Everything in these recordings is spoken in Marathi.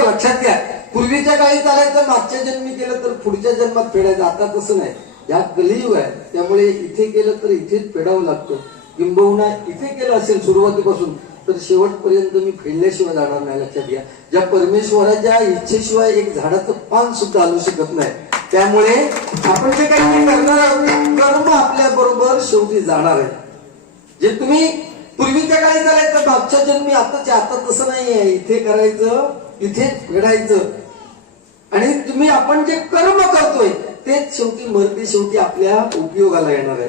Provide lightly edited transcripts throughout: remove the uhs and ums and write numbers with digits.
एक लक्षात घ्या, पूर्वीच्या काळी चालायचं मागच्या जन्मी केलं तर पुढच्या जन्मात फेडायचं. आता तसं नाही, या कलियुग आहे त्यामुळे इथे केलं तर इथेच फेडावं लागतं. किंबहुना इथे केलं असेल सुरुवातीपासून तर शेवटपर्यंत मी फेडल्याशिवाय जाणार नाही. लक्षात घ्या, ज्या परमेश्वराच्या इच्छेशिवाय एक झाडाचं पान सुद्धा हलू शकत नाही. त्यामुळे आपण जे काही करणार आहोत कर्म आपल्या बरोबर शेवटी जाणार आहे. जे तुम्ही पूर्वीच्या काळी करायचं मागच्या जन्मी आताच्या आता तसं नाहीये. इथे करायचं इथेच फेडायचं. आणि तुम्ही आपण जे कर्म करतोय तेच शेवटी मरते शेवटी आपल्या उपयोगाला येणार आहे.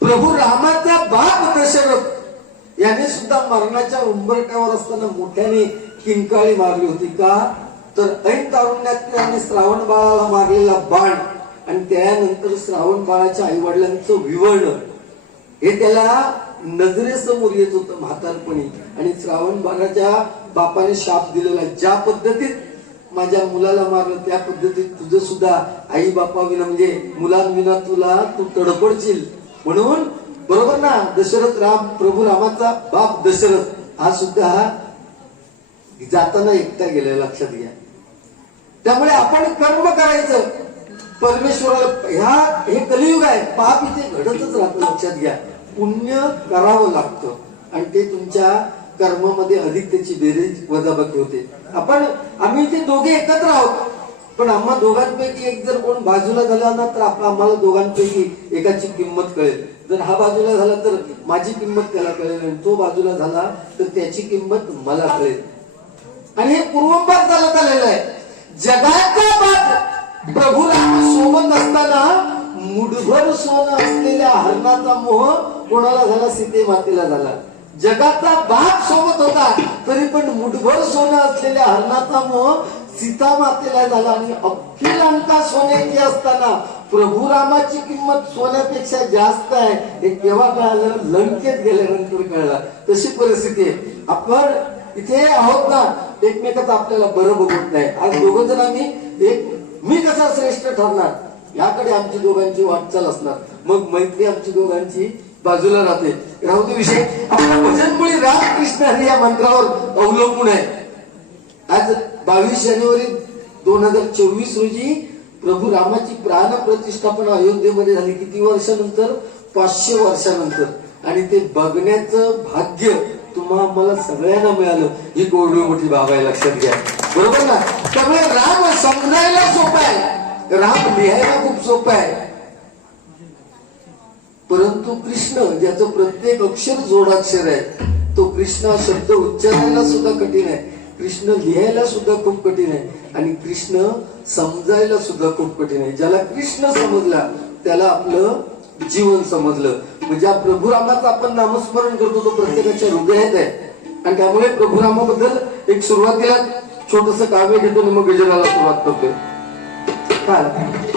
प्रभू रामाचा बाप दशरथ याने सुद्धा मरणाच्या उंबरट्यावर असताना मोठ्याने किंकाळी मारली होती. का तर ऐन तारुण्यात त्याने श्रावण बाळाला मारलेला बाण आणि त्यानंतर श्रावण बाळाच्या आई वडिलांचं विवळण हे त्याला नजरेसमोर येत होतं म्हातारपणी. आणि श्रावण बाळाच्या बापाने शाप दिलेला, ज्या पद्धतीत माझ्या मुलाला मारलं त्या पद्धतीत तुझं सुद्धा आई बापा विना म्हणजे मुलांविना तुला तू तडपडशील. म्हणून बरोबर ना, दशरथ राम प्रभू रामाचा बाप दशरथ हा सुद्धा जाताना एकटा गेलेला. लक्षात घ्या. त्यामुळे आपण कर्म करायचं परमेश्वराला. हे कलियुग आहे, पाप इथे घडतच राहतं. लक्षात घ्या, पुण्य करावं लागतं आणि ते तुमच्या कर्मामध्ये अधिक त्याची बेरीज वजाबाकी होते. आम्ही ते दोघे एकत्र आहोत, पण आम्हा दोघांपैकी एक जर कोण बाजूला झाला ना तर आम्हाला दोघांपैकी एकाची किंमत कळेल. जर हा बाजूला झाला तर माझी किंमत त्याला कळेल आणि तो बाजूला झाला तर त्याची किंमत मला कळेल. आणि हे पूर्वपार चालत आलेलं आहे. जगाचा बाप प्रभू राम सोबत असताना मुठभर सोनं असलेल्या हरणाचा मोह कोणाला झाला? सीते मातेला झाला. जगाचा बाप सोबत होता तरी पण मुठभर सोनं असलेल्या हरणाचा मोह सीता मातेला झाला. आणि अख्खी लंका सोन्याची असताना प्रभू रामाची किंमत सोन्यापेक्षा जास्त आहे हे केव्हा कळालं? लंकेत गेल्यानंतर कळलं. तशी परिस्थिती आहे. आपण इथे आहोत ना, एकमेकाचं आपल्याला बरं बघत नाही. आज दोघं जण मी कसा श्रेष्ठ ठरणार याकडे आमची दोघांची वाटचाल असणार. मग मैत्री आमची दोघांची बाजूला राहते. राहू दे विषय. आपला भजनमुळे रामकृष्ण हरी या मंत्रावर अवलंबून आहे. आज 22 जानेवारी 2024 रोजी प्रभू रामाची प्राण प्रतिष्ठापना अयोध्येमध्ये झाली. किती वर्षानंतर? 500 वर्षानंतर. आणि ते बघण्याचं भाग्य मला सगळ्यांना मिळालं. ही गोडी मोठी बाब आहे. लक्षात घ्या. बरोबर ना. त्यामुळे राम समजायला सोपा आहे, राम लिहायला खूप सोपं आहे. परंतु कृष्ण ज्याचं प्रत्येक अक्षर जोडाक्षर आहे तो कृष्ण शब्द उच्चारायला सुद्धा कठीण आहे. कृष्ण लिहायला सुद्धा खूप कठीण आहे आणि कृष्ण समजायला सुद्धा खूप कठीण आहे. ज्याला कृष्ण समजला त्याला आपलं जीवन समजलं. म्हणजे प्रभू रामाचं आपण नामस्मरण करतो तो प्रत्येकाच्या हृदयात आहे. आणि त्यामुळे प्रभू रामाबद्दल एक सुरुवातीला छोटस काव्य घेतो आणि मग गजराला सुरुवात करतोय. काय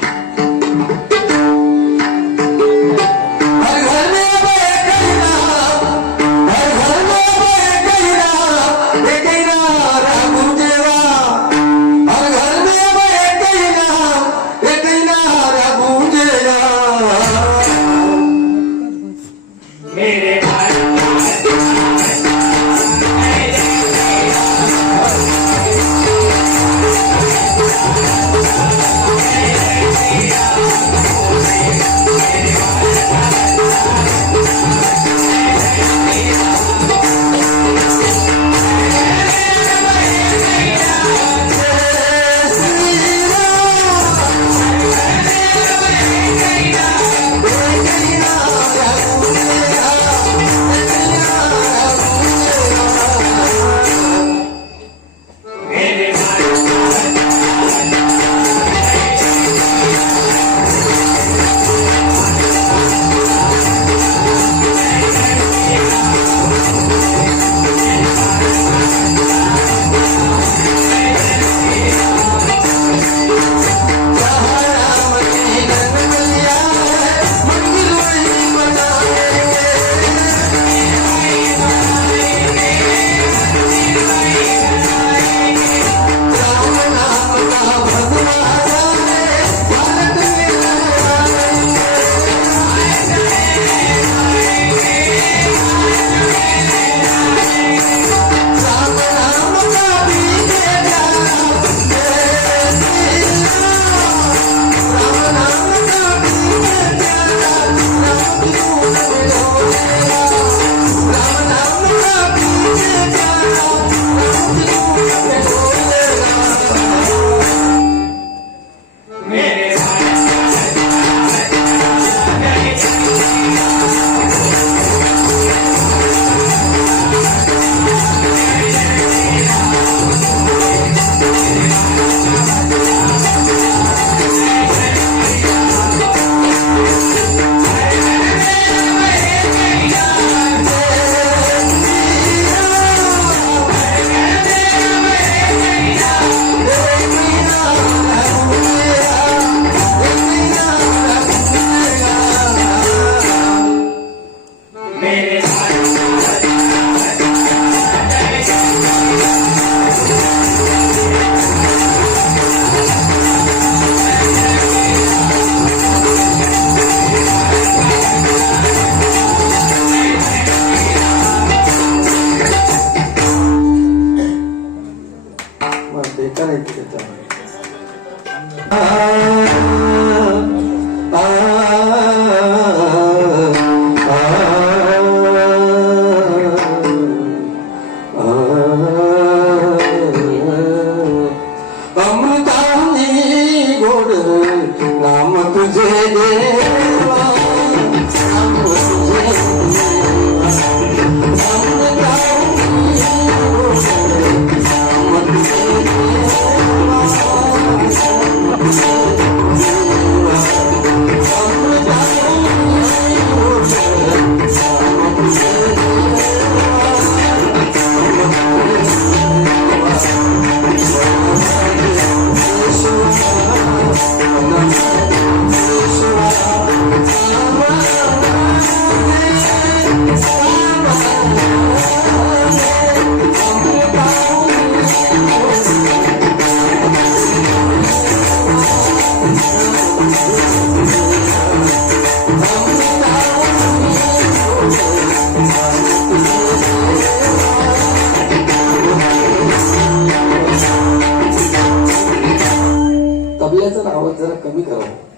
करायचं त्याच्यावर. अमृतानी गोड नाम तुझे देवा, नाम तुझे देवा. अमृतानी गोड नाम तुझे देवा, नाम तुझे देवा. अमृतानी गोड नाम तुझे तबल्याचा आवाज जरा कमी करावा.